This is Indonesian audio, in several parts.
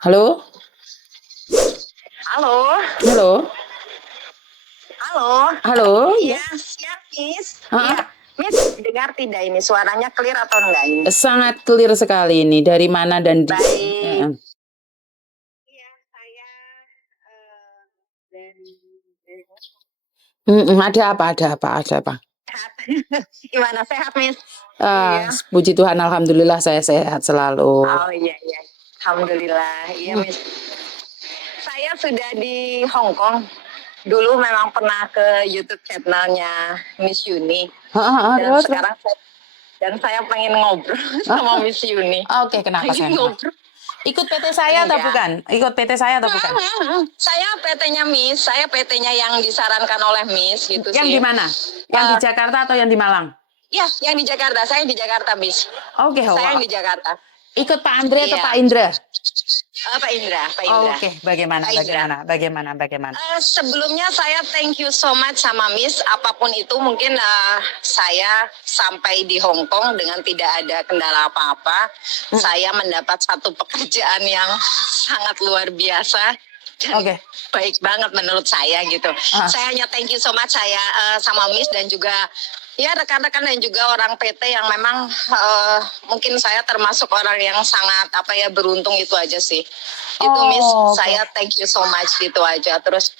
Halo? Halo, Halo? halo. Halo? Iya, Ya? siap, Miss. Heeh. Iya, Miss, dengar tidak ini suaranya clear atau enggak ini? Sangat clear sekali ini. Dari mana dan Baik. heeh. Iya, saya eh, dari Ada apa ada apa ada apa? sehat. Gimana sehat, Miss? Ah, Iya. puji Tuhan, alhamdulillah saya sehat selalu. Oh iya iya. Alhamdulillah. Iya, Hmm. Miss. Saya sudah di Hong Kong. Dulu memang pernah ke YouTube channelnya Miss Yuni dan Terus terus? sekarang saya pengen ngobrol sama Ah, Miss Yuni. oke, kenapa Pengen sayang? ngobrol. Ikut PT saya atau Enggak. bukan? Ikut PT saya atau bukan? Saya PT-nya Miss, saya PT-nya yang disarankan oleh Miss gitu Yang sih. di mana? Yang di Eh, Jakarta atau yang di Malang? ya, yang di Jakarta. Saya yang di Jakarta, Miss. Oke, Saya yang wow. di Jakarta. Ikut Pak Andre atau Pak Iya. Indra? Pak Indra, Pak Indra. Oke, bagaimana Pak Indra. bagaimana? Sebelumnya saya thank you so much sama Miss. Apapun itu mungkin saya sampai di Hong Kong dengan tidak ada kendala apa-apa. Saya mendapat satu pekerjaan yang sangat luar biasa dan Oke. baik banget menurut saya gitu. Saya hanya thank you so much saya sama Miss dan juga ya rekan-rekan dan juga orang PT yang memang mungkin saya termasuk orang yang sangat beruntung itu aja sih. Itu Miss, Oke. saya thank you so much gitu aja. Terus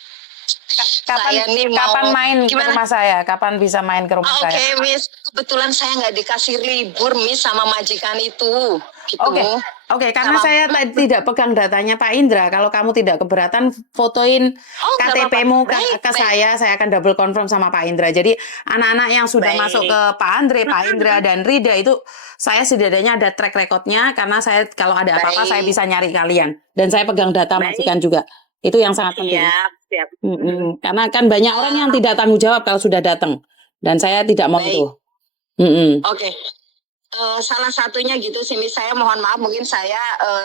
Kapan saya nih mau kapan main ke gimana? rumah saya? Kapan bisa main ke rumah saya? Oke, Miss. Kebetulan saya nggak dikasih libur, Miss, sama majikan itu. Gitu. Oke, karena saya tidak pegang datanya Pak Indra. Kalau kamu tidak keberatan, fotoin nggak apa-apa. KTP-mu Baik, ke baik. saya akan double confirm sama Pak Indra. Jadi anak-anak yang sudah Baik. masuk ke Pak Andre, Pak Indra, dan Rida itu saya setidaknya ada track recordnya karena saya kalau ada apa-apa saya bisa nyari kalian. Dan saya pegang data majikan juga. Itu yang sangat penting. Siap. Karena kan banyak orang yang tidak tanggung jawab kalau sudah datang. Dan saya tidak mau Baik. itu. Oke. Salah satunya gitu sih, Miss. Saya mohon maaf mungkin saya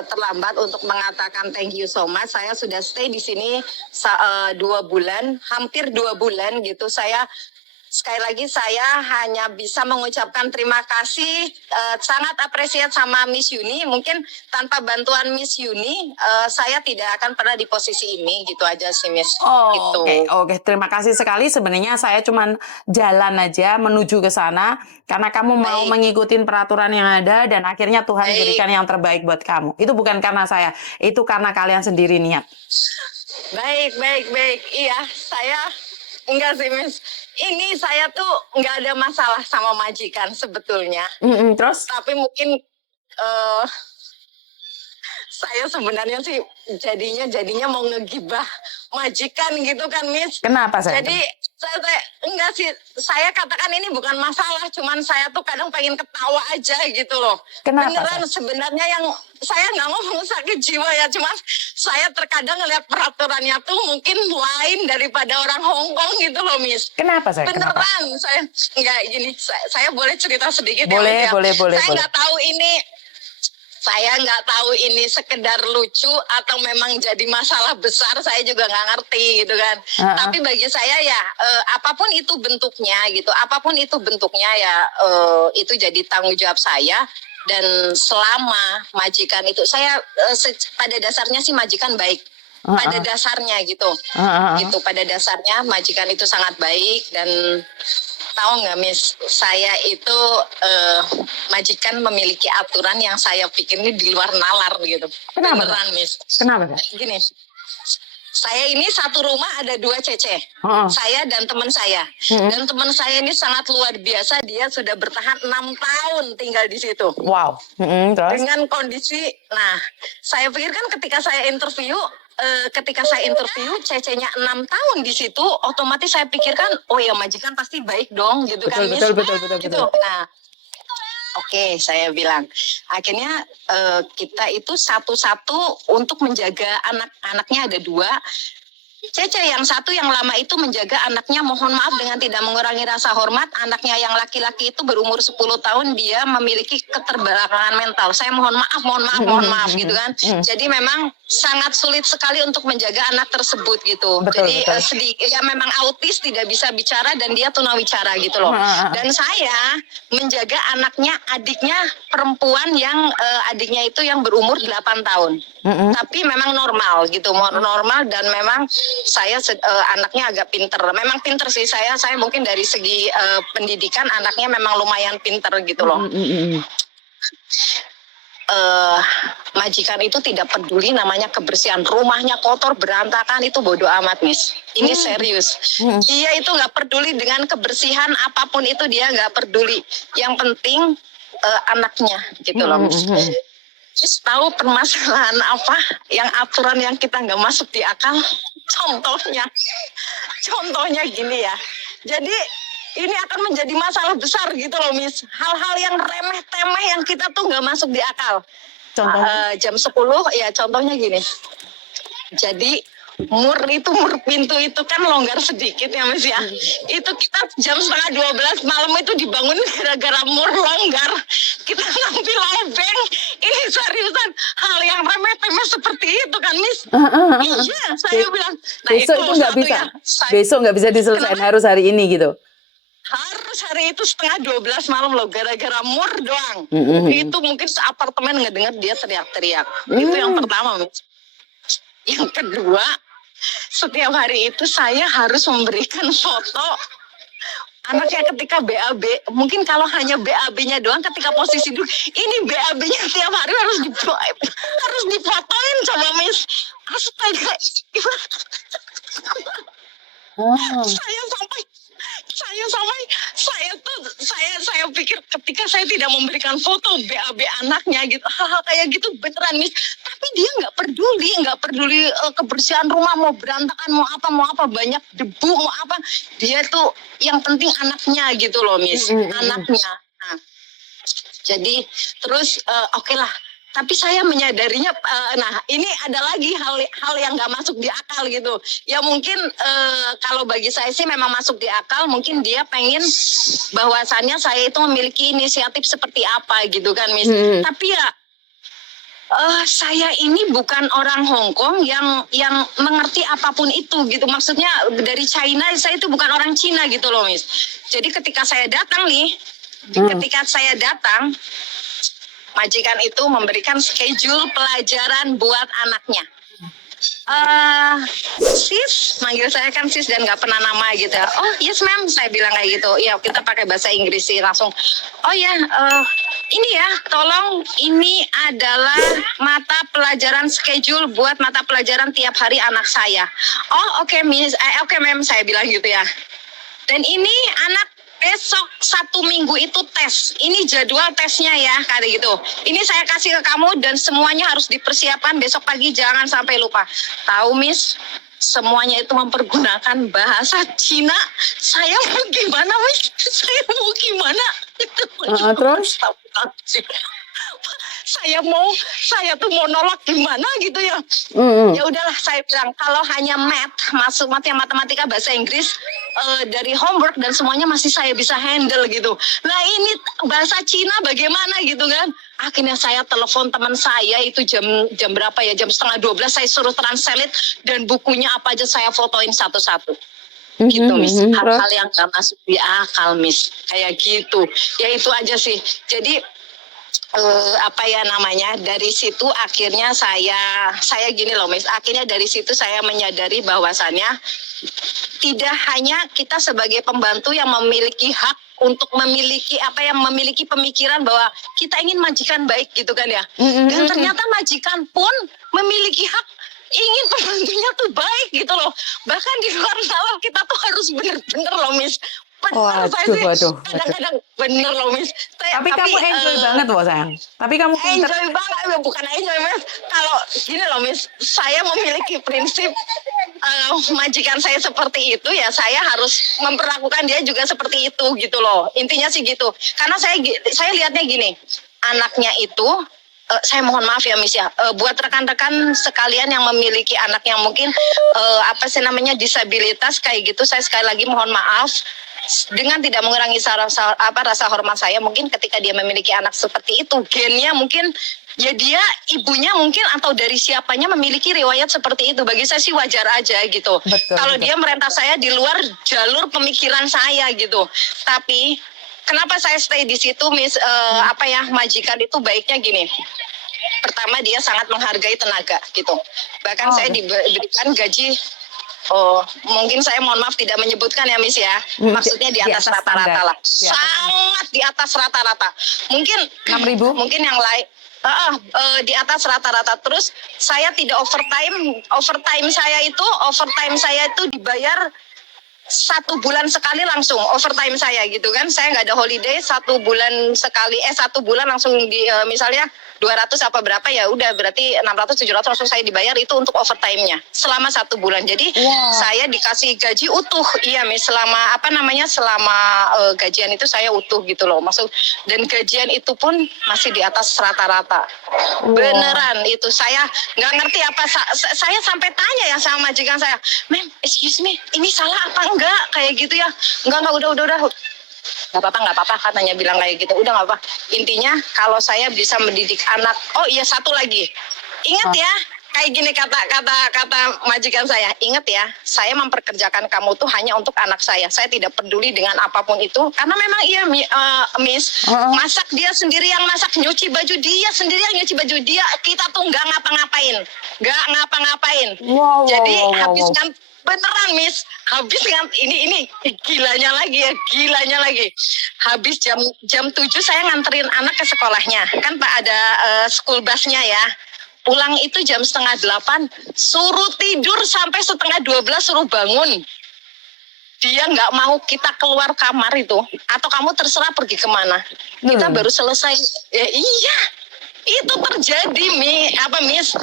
terlambat untuk mengatakan thank you so much. Saya sudah stay di sini 2 bulan, hampir 2 bulan gitu. Sekali lagi saya hanya bisa mengucapkan terima kasih, sangat apresiat sama Miss Yuni. Mungkin tanpa bantuan Miss Yuni, saya tidak akan pernah di posisi ini, gitu aja sih, Miss. Gitu. Oke. Terima kasih sekali. Sebenarnya saya cuma jalan aja menuju ke sana karena kamu mau mengikuti peraturan yang ada dan akhirnya Tuhan berikan yang terbaik buat kamu. Itu bukan karena saya, itu karena kalian sendiri niat. Baik. Iya, saya enggak sih, Miss. Ini saya tuh nggak ada masalah sama majikan sebetulnya. Terus? Tapi mungkin saya sebenarnya sih jadinya mau ngegibah majikan gitu kan, Miss. Kenapa saya? Jadi saya enggak sih, saya katakan ini bukan masalah, cuman saya tuh kadang pengen ketawa aja gitu loh. Kenapa? Beneran sebenarnya yang saya nggak ngomong sakit jiwa ya, cuman saya terkadang ngeliat peraturannya tuh mungkin lain daripada orang Hong Kong gitu loh, Miss. Kenapa saya? Beneran, saya nggak gini, saya boleh cerita sedikit boleh, ya, Miss, boleh. Saya nggak tahu ini sekedar lucu atau memang jadi masalah besar, saya juga nggak ngerti gitu kan. Tapi bagi saya ya apapun itu bentuknya ya itu jadi tanggung jawab saya. Dan selama majikan itu saya pada dasarnya sih majikan baik. Pada dasarnya gitu. Pada dasarnya majikan itu sangat baik. Dan tahu nggak, Miss, saya itu majikan memiliki aturan yang saya pikir ini di luar nalar gitu. Kenapa? Beneran, Miss. Kenapa? Gini, saya ini satu rumah ada 2 cece. Saya dan teman saya. Dan teman saya ini sangat luar biasa. Dia sudah bertahan 6 tahun tinggal di situ. Wow. Terus? Dengan kondisi, nah, saya pikir kan ketika saya interview cecenya 6 tahun di situ, otomatis saya pikirkan, oh ya majikan pasti baik dong gitu kan, Miss. Betul. Nah, oke, saya bilang. Akhirnya kita itu satu-satu untuk menjaga anak-anaknya ada 2. Cece yang satu yang lama itu menjaga anaknya, mohon maaf dengan tidak mengurangi rasa hormat. Anaknya yang laki-laki itu berumur 10 tahun, dia memiliki keterbelakangan mental. Saya mohon maaf gitu kan. Jadi memang sangat sulit sekali untuk menjaga anak tersebut gitu. Betul, Jadi betul. ya memang autis, tidak bisa bicara dan dia tunawicara gitu loh. Dan saya menjaga anaknya, adiknya perempuan yang adiknya itu yang berumur 8 tahun. Tapi memang normal gitu, normal, dan memang saya anaknya agak pinter. Memang pinter sih, saya mungkin dari segi pendidikan anaknya memang lumayan pinter gitu loh. Majikan itu tidak peduli namanya kebersihan, rumahnya kotor berantakan itu bodoh amat, Miss. Ini serius. Dia itu nggak peduli dengan kebersihan apapun itu, dia nggak peduli. Yang penting anaknya gitu loh, Miss. Terus tahu permasalahan apa yang aturan yang kita nggak masuk di akal? Contohnya gini ya. Jadi ini akan menjadi masalah besar gitu loh, Miss. Hal-hal yang remeh-temeh yang kita tuh nggak masuk di akal. Jam 10 ya, contohnya gini. Jadi mur pintu itu kan longgar sedikit ya, Miss ya. Itu kita jam 11:30 malam itu dibangun gara-gara mur longgar. Kita ngambil lobeng. Ini seriusan hal yang remeh-temeh seperti itu kan, Miss. Iya, saya bilang. Nah, besok itu nggak bisa. Ya, besok nggak bisa diselesaikan, harus hari ini gitu. Harus hari itu 11:30 malam loh, gara-gara mur doang. Itu mungkin seapartemen ngedenger dia teriak-teriak. Itu yang pertama, Miss. Yang kedua, setiap hari itu saya harus memberikan foto anaknya ketika BAB. Mungkin kalau hanya BAB-nya doang ketika posisi duduk, ini BAB-nya tiap hari harus difotoin coba, Miss. Astaga. Saya pikir ketika saya tidak memberikan foto BAB anaknya gitu, hal-hal kayak gitu beneran, Miss. Tapi dia nggak peduli kebersihan rumah, mau berantakan, mau apa banyak debu, mau apa, dia tuh yang penting anaknya gitu loh, Miss. Anaknya. Nah, jadi terus oke lah. Tapi saya menyadarinya, nah ini ada lagi hal yang nggak masuk di akal gitu. Ya mungkin kalau bagi saya sih memang masuk di akal. Mungkin dia pengen bahwasannya saya itu memiliki inisiatif seperti apa gitu kan, Miss. Tapi ya saya ini bukan orang Hong Kong yang mengerti apapun itu gitu. Maksudnya dari China, saya itu bukan orang Cina gitu loh, Miss. Jadi ketika saya datang majikan itu memberikan schedule pelajaran buat anaknya. Sis, manggil saya kan sis dan nggak pernah nama gitu. Oh yes ma'am, saya bilang kayak gitu. Ya kita pakai bahasa Inggris sih langsung. Oh ya, ini ya, tolong ini adalah mata pelajaran schedule buat mata pelajaran tiap hari anak saya. Oh oke, Miss, oke ma'am, saya bilang gitu ya. Dan ini anak besok 1 minggu itu tes. Ini jadwal tesnya ya, kayak gitu. Ini saya kasih ke kamu dan semuanya harus dipersiapkan besok pagi, jangan sampai lupa. Tahu, Miss? Semuanya itu mempergunakan bahasa Cina. Saya mau gimana, Miss? Terus? Saya tuh mau nolak gimana gitu ya. Ya udahlah, saya bilang kalau hanya matematika, bahasa Inggris dari homework dan semuanya masih saya bisa handle gitu. Nah ini bahasa Cina bagaimana gitu kan. Akhirnya saya telepon teman saya itu jam berapa ya, jam 11:30, saya suruh translate dan bukunya apa aja saya fotoin satu-satu. Gitu, Miss. Hal-hal yang gak masuk di akal, Miss. Kayak gitu. Ya itu aja sih. Jadi dari situ akhirnya saya gini loh, Miss. Akhirnya dari situ saya menyadari bahwasannya tidak hanya kita sebagai pembantu yang memiliki hak untuk memiliki pemikiran bahwa kita ingin majikan baik gitu kan ya. Dan ternyata majikan pun memiliki hak ingin pembantunya tuh baik gitu loh. Bahkan di luar nalar kita tuh harus bener-bener loh, Miss. Waduh. Kadang-kadang bener loh, Miss. Tapi kamu enjoy banget loh, sayang. Tapi kamu enjoy banget, bukan enjoy, Miss. Kalau gini loh, Miss, saya memiliki prinsip majikan saya seperti itu ya, saya harus memperlakukan dia juga seperti itu gitu loh. Intinya sih gitu. Karena saya lihatnya gini, anaknya itu saya mohon maaf ya Miss ya, buat rekan-rekan sekalian yang memiliki anak yang mungkin disabilitas kayak gitu, saya sekali lagi mohon maaf dengan tidak mengurangi rasa hormat saya. Mungkin ketika dia memiliki anak seperti itu, gennya mungkin ya dia ibunya mungkin atau dari siapanya memiliki riwayat seperti itu. Bagi saya sih wajar aja gitu. Kalau dia merentah saya di luar jalur pemikiran saya gitu. Tapi kenapa saya stay di situ, Miss? Majikan itu baiknya gini. Pertama, dia sangat menghargai tenaga gitu. Bahkan saya diberikan gaji. Mungkin saya mohon maaf tidak menyebutkan ya Miss ya. Maksudnya di atas rata-rata lah. Sangat di atas rata-rata. Mungkin 6.000. Mungkin yang lain di atas rata-rata. Terus saya tidak overtime. Overtime saya itu dibayar 1 bulan sekali langsung overtime saya gitu kan. Saya nggak ada holiday 1 bulan sekali. 1 bulan langsung di misalnya 200 apa berapa ya udah berarti 600 700 langsung saya dibayar itu untuk overtime-nya selama 1 bulan. Jadi saya dikasih gaji utuh. Iya Miss, selama selama gajian itu saya utuh gitu loh. Maksud dan gajian itu pun masih di atas rata-rata. Beneran itu saya nggak ngerti apa saya sampai tanya ya sama majikan saya, "Ma'am, excuse me, ini salah apa enggak?" Kayak gitu ya. Enggak udah. Nggak apa-apa katanya bilang kayak gitu. Udah nggak apa. Intinya kalau saya bisa mendidik anak. Oh iya, satu lagi. Ingat ya, kayak gini kata majikan saya. Ingat ya, saya memperkerjakan kamu tuh hanya untuk anak saya. Saya tidak peduli dengan apapun itu. Karena memang iya Miss, masak dia sendiri yang masak, nyuci baju dia sendiri yang nyuci baju dia. Kita tuh nggak ngapa-ngapain. Jadi habis kan beneran Miss, habis ini gilanya lagi. Habis jam 7 saya nganterin anak ke sekolahnya. Kan Pak ada school busnya ya. Pulang itu jam 7:30, suruh tidur sampai 11:30 suruh bangun. Dia nggak mau kita keluar kamar itu, atau kamu terserah pergi kemana. Kita baru selesai. Ya, iya. Itu terjadi Miss.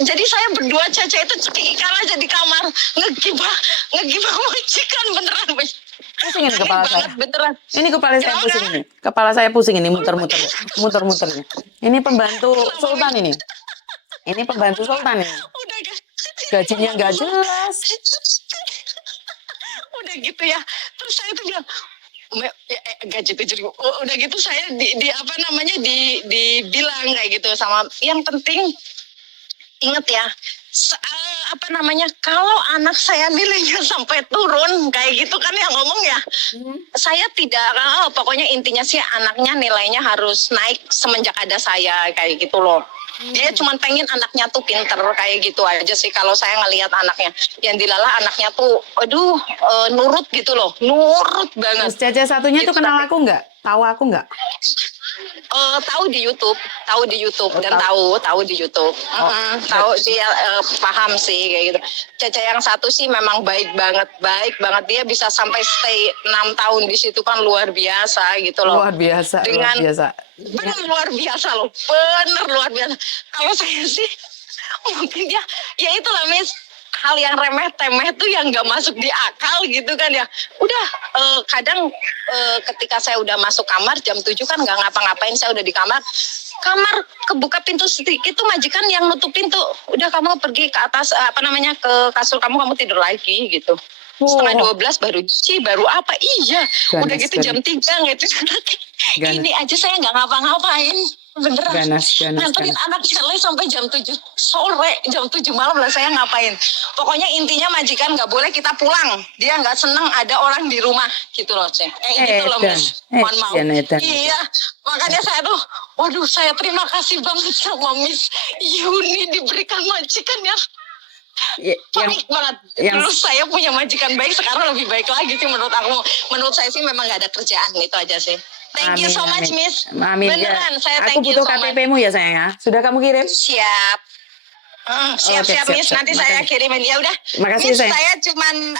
Jadi saya berdua Caca itu cekikan aja di kamar ngegibah majikan beneran Miss. Pusing ini kepala saya. Beneran. Ini kepala saya pusing ini. Kepala saya pusing ini muter-muter. Ini pembantu Sultan ini. Ini pembantu Sultan ini. Gajinya nggak jelas. Udah gitu ya. Terus saya tuh bilang, gaji 7.000. Udah gitu saya dibilang kayak gitu sama yang penting inget ya kalau anak saya nilainya sampai turun kayak gitu kan yang ngomong ya saya tidak pokoknya intinya sih anaknya nilainya harus naik semenjak ada saya kayak gitu loh. Dia cuma pengen anaknya tuh pinter kayak gitu aja sih kalau saya ngelihat anaknya. Yang dilalah anaknya tuh nurut gitu loh, nurut banget. Cece satunya gitu. Tuh kenal aku nggak? Tahu aku nggak? Tahu di YouTube dan tahu di YouTube. Tahu dia paham sih kayak gitu. Cece yang satu sih memang baik banget. Dia bisa sampai stay 6 tahun di situ kan luar biasa gitu loh. Luar biasa. Bener luar biasa loh. Bener luar biasa. Kalau saya sih mungkin ya itulah Miss. Hal yang remeh-temeh tuh yang nggak masuk di akal gitu kan ya. Udah kadang ketika saya udah masuk kamar jam 7 kan nggak ngapa-ngapain, saya udah di kamar kebuka pintu sedikit tuh majikan yang nutup pintu. Udah kamu pergi ke atas ke kasur kamu tidur lagi gitu. 11:30 baru cuci, baru apa? Iya. Udah gitu jam 3 gitu. Ini aja saya nggak ngapa-ngapain. Beneran. Nganterin anak les sampai jam 7 sore, jam 7 malam lah saya ngapain. Pokoknya intinya majikan nggak boleh kita pulang. Dia nggak seneng ada orang di rumah gitu loh, Cek. Gitu loh, Miss. Mohon maaf. Iya. Makanya saya tuh, waduh saya terima kasih banget sama Miss Yuni diberikan majikan yang baik banget. Dulu saya punya majikan baik, sekarang lebih baik lagi sih menurut aku. Menurut saya sih memang nggak ada kerjaan, itu aja sih. Thank you so much, Miss. Beneran, saya thank you so much. Aku butuh KTP-mu ya sayang ya. Sudah kamu kirim? Siap. Siap, Miss. Nanti saya kirimin. Ya udah. Makasih, Miss, saya cuman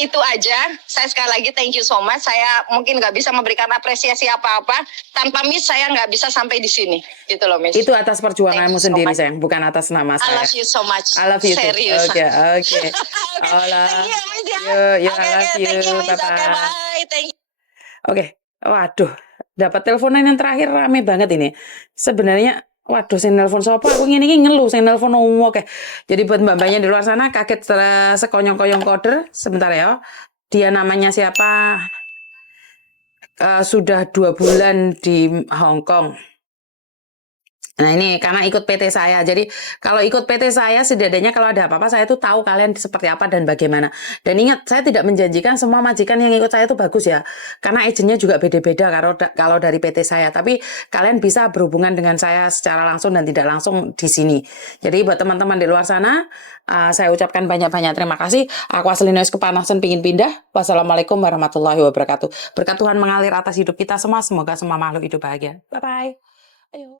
itu aja. Saya sekali lagi thank you so much. Saya mungkin nggak bisa memberikan apresiasi apa-apa. Tanpa Miss saya nggak bisa sampai di sini. Gitu loh, Miss. Itu atas perjuanganmu sendiri sayang, bukan atas nama saya. I love you so much. I love you. Serius. Oke. Thank you, Miss ya. I love you. Thank you, Miss. Bye. Thank you. Oke. Waduh, dapat teleponan yang terakhir rame banget ini. Sebenarnya waduh sing nelpon sapa aku ngene iki ngeluh sing nelpon oke. Jadi buat mbak-mbaknya di luar sana kaget sekonyong-konyong koder sebentar ya. Dia namanya siapa? Sudah 2 bulan di Hong Kong. Nah ini karena ikut PT saya, jadi kalau ikut PT saya setidaknya kalau ada apa-apa saya tuh tahu kalian seperti apa dan bagaimana. Dan ingat saya tidak menjanjikan semua majikan yang ikut saya itu bagus ya, karena agennya juga beda-beda kalau dari PT saya. Tapi kalian bisa berhubungan dengan saya secara langsung dan tidak langsung di sini. Jadi buat teman-teman di luar sana, saya ucapkan banyak-banyak terima kasih. Aku asli noise kepanasan pingin pindah. Wassalamualaikum warahmatullahi wabarakatuh. Berkat Tuhan mengalir atas hidup kita semua. Semoga semua makhluk hidup bahagia. Bye bye. Ayo.